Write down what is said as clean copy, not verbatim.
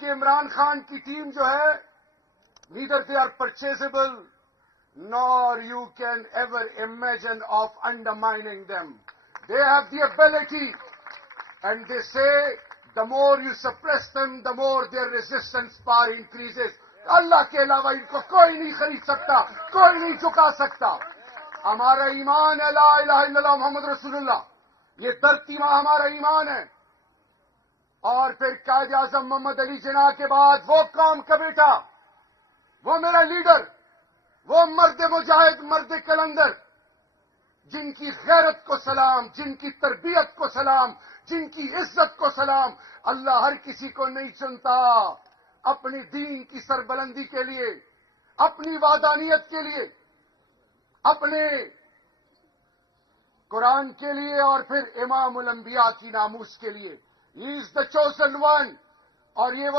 کہ عمران خان کی ٹیم جو ہے neither they are purchasable nor you can ever imagine of undermining them. They have the ability and they say the more you suppress them, the more their resistance power increases. اللہ کے علاوہ ان کو کوئی نہیں خرید سکتا, کوئی نہیں جھکا سکتا. ہمارا ایمان ہے لا الہ الا اللہ محمد رسول اللہ, یہ دھرتی ماں ہمارا ایمان ہے. اور پھر قائد اعظم محمد علی جناح کے بعد وہ قوم کا بیٹا, وہ میرا لیڈر, وہ مرد مجاہد, مرد کلندر, جن کی غیرت کو سلام, جن کی تربیت کو سلام, جن کی عزت کو سلام. اللہ ہر کسی کو نہیں چنتا اپنی دین کی سربلندی کے لیے, اپنی وحدانیت کے لیے, اپنے قرآن کے لیے, اور پھر امام الانبیاء کی ناموس کے لیے. ہی از دا چوزن ون. اور یہ